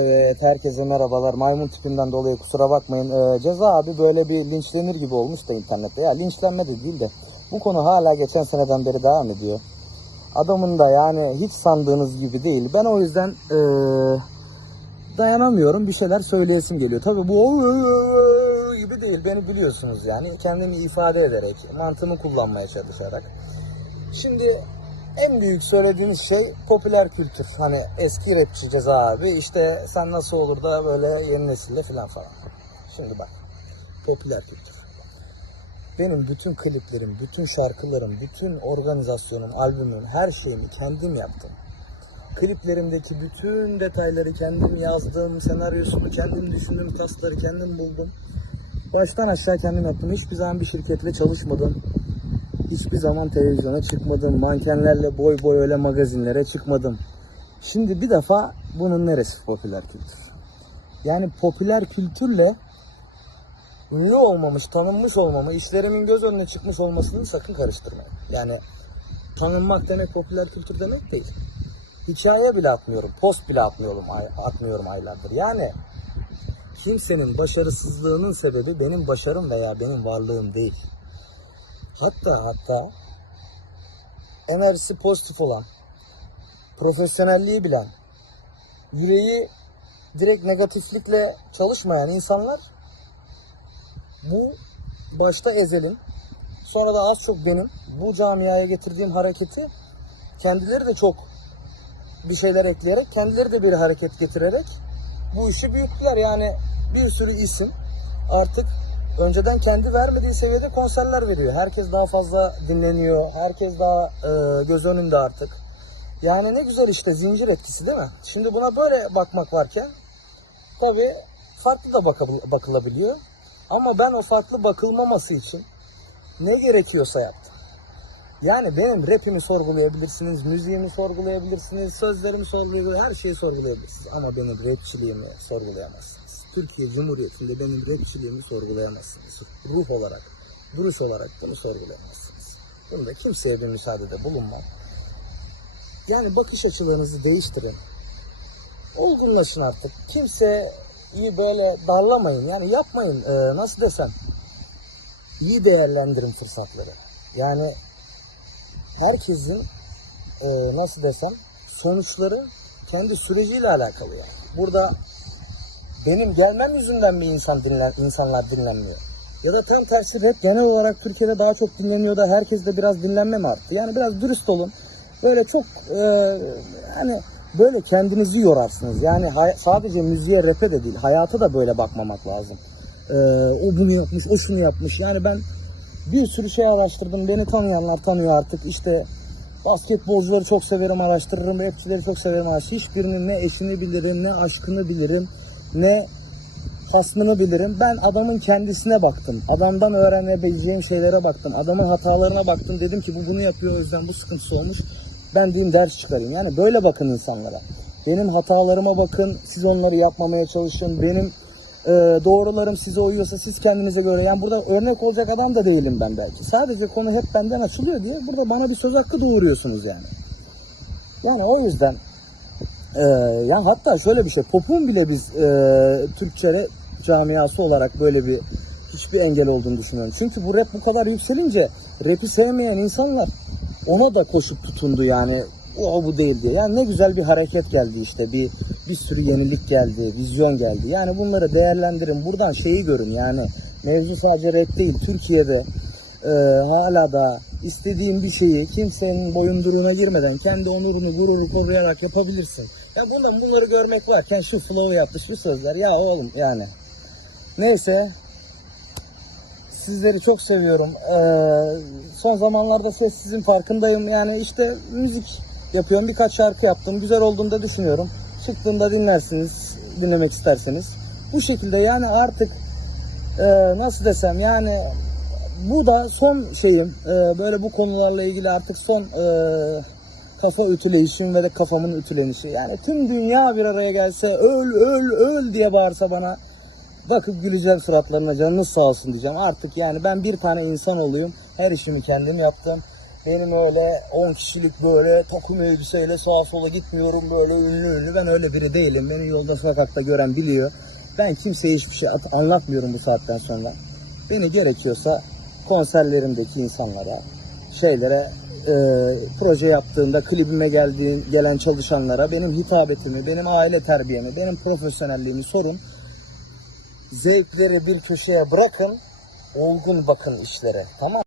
Evet herkese merhabalar. Maymun tipinden dolayı kusura bakmayın. Ee, Ceza abi böyle bir linçlenir gibi olmuş da internette. Ya linçlenme de değil de bu konu hala geçen seneden beri devam ediyor. Adamın da yani hiç sandığınız gibi değil. Ben o yüzden ee, dayanamıyorum. Bir şeyler söyleyesim geliyor. Tabii bu gibi değil. Beni biliyorsunuz yani. Kendimi ifade ederek, mantığımı kullanmaya çalışarak. Şimdi en büyük söylediğiniz şey popüler kültür. Hani eski rapçi Ceza abi işte sen nasıl olur da böyle yeni nesille falan falan. Şimdi bak popüler kültür. Benim bütün kliplerim, bütün şarkılarım, bütün organizasyonum, albümüm, her şeyimi kendim yaptım. Kliplerimdeki bütün detayları kendim yazdım, senaryosunu kendim düşündüm, tasları kendim buldum. Baştan aşağı kendim yaptım. Hiçbir zaman bir şirketle çalışmadım. Hiçbir zaman televizyona çıkmadım. Mankenlerle boy boy öyle magazinlere çıkmadım. Şimdi bir defa bunun neresi popüler kültür? Yani popüler kültürle ünlü olmamış, tanınmış olmamı, işlerimin göz önüne çıkmış olmasını sakın karıştırmayın. Yani tanınmak demek popüler kültür demek değil. Hikaye bile atmıyorum, post bile atmıyorum, atmıyorum aylardır. Yani kimsenin başarısızlığının sebebi benim başarım veya benim varlığım değil. Hatta hatta enerjisi pozitif olan, profesyonelliği bilen, yüreği direkt negatiflikle çalışmayan insanlar bu başta Ezel'in sonra da az çok benim bu camiaya getirdiğim hareketi kendileri de çok bir şeyler ekleyerek, kendileri de bir hareket getirerek bu işi büyüttüler. Yani bir sürü isim artık önceden kendi vermediği seviyede konserler veriyor. Herkes daha fazla dinleniyor. Herkes daha e, göz önünde artık. Yani ne güzel işte zincir etkisi değil mi? Şimdi buna böyle bakmak varken tabii farklı da bakılabiliyor. Ama ben o farklı bakılmaması için ne gerekiyorsa yaptım. Yani benim rapimi sorgulayabilirsiniz, müziğimi sorgulayabilirsiniz, sözlerimi sorgulayabilirsiniz, her şeyi sorgulayabilirsiniz. Ama benim rapçiliğimi sorgulayamazsınız. Türkiye Cumhuriyeti'nde benim rapçiliğimi sorgulayamazsınız. Ruh olarak, duruş olarak bunu sorgulayamazsınız. Bunda kimseye bir müsaadede bulunmam. Yani bakış açılarınızı değiştirin. Olgunlaşın artık. Kimseyi böyle darlamayın. Yani yapmayın. Ee, nasıl desem. İyi değerlendirin fırsatları. Yani herkesin e, nasıl desem sonuçları kendi süreciyle alakalı yani. Burada benim gelmem yüzünden mi insan dinlen, insanlar dinlenmiyor? Ya da tam tersi rap genel olarak Türkiye'de daha çok dinleniyor da herkes de biraz dinlenme mi arttı? Yani biraz dürüst olun. Böyle çok e, yani böyle kendinizi yorarsınız. Yani sadece müziğe, rap'e de değil, hayata da böyle bakmamak lazım. E, o bunu yapmış, o şunu yapmış. Yani ben bir sürü şey araştırdım. Beni tanıyanlar tanıyor artık. İşte basketbolcuları çok severim, araştırırım. Rapçileri çok severim. araştırırım. Hiçbirinin ne eşini bilirim, ne aşkını bilirim, ne hasmını bilirim. Ben adamın kendisine baktım. Adamdan öğrenebileceğim şeylere baktım. Adamın hatalarına baktım. Dedim ki bu bunu yapıyor o yüzden bu sıkıntısı olmuş. Ben diyeyim ders çıkarayım. Yani böyle bakın insanlara. Benim hatalarıma bakın. Siz onları yapmamaya çalışın. Benim e, doğrularım size uyuyorsa siz kendinize göre. Yani burada örnek olacak adam da değilim ben belki. Sadece konu hep benden açılıyor diye burada bana bir söz hakkı doğuruyorsunuz yani. Yani o yüzden ee, ya hatta şöyle bir şey, popun bile biz e, Türkçe rap camiası olarak böyle bir hiçbir engel olduğunu düşünüyorum. Çünkü bu rap bu kadar yükselince rap'i sevmeyen insanlar ona da koşup tutundu yani. O bu değil diye. Yani ne güzel bir hareket geldi işte. Bir bir sürü yenilik geldi, vizyon geldi. Yani bunları değerlendirin. Buradan şeyi görün yani. Mevzu sadece rap değil. Türkiye'de e, hala da istediğin bir şeyi kimsenin boyunduruğuna girmeden kendi onurunu, gururu koruyarak yapabilirsin. Ya bundan bunları görmek varken şu flow'u yaptı, şu sözler. Ya oğlum yani. Neyse. Sizleri çok seviyorum. Ee, son zamanlarda sessizin farkındayım. Yani işte müzik yapıyorum. Birkaç şarkı yaptım. Güzel olduğunu da düşünüyorum. Çıktığında dinlersiniz, dinlemek isterseniz. Bu şekilde yani artık e, nasıl desem yani bu da son şeyim. Ee, böyle bu konularla ilgili artık son e, kafa ütüleyişim ve de kafamın ütülenişi. Yani tüm dünya bir araya gelse öl öl öl diye bağırsa bana bakıp güleceğim suratlarına canınız sağ olsun diyeceğim. Artık yani ben bir tane insan olayım. Her işimi kendim yaptım. Benim öyle 10 kişilik böyle takım elbiseyle sağa sola gitmiyorum böyle ünlü ünlü. Ben öyle biri değilim. Beni yolda sokakta gören biliyor. Ben kimseye hiçbir şey at- anlatmıyorum bu saatten sonra. Beni gerekiyorsa konserlerimdeki insanlara, şeylere, e, proje yaptığında klibime geldiğin, gelen çalışanlara benim hitabetimi, benim aile terbiyemi, benim profesyonelliğimi sorun. Zevkleri bir köşeye bırakın, olgun bakın işlere. Tamam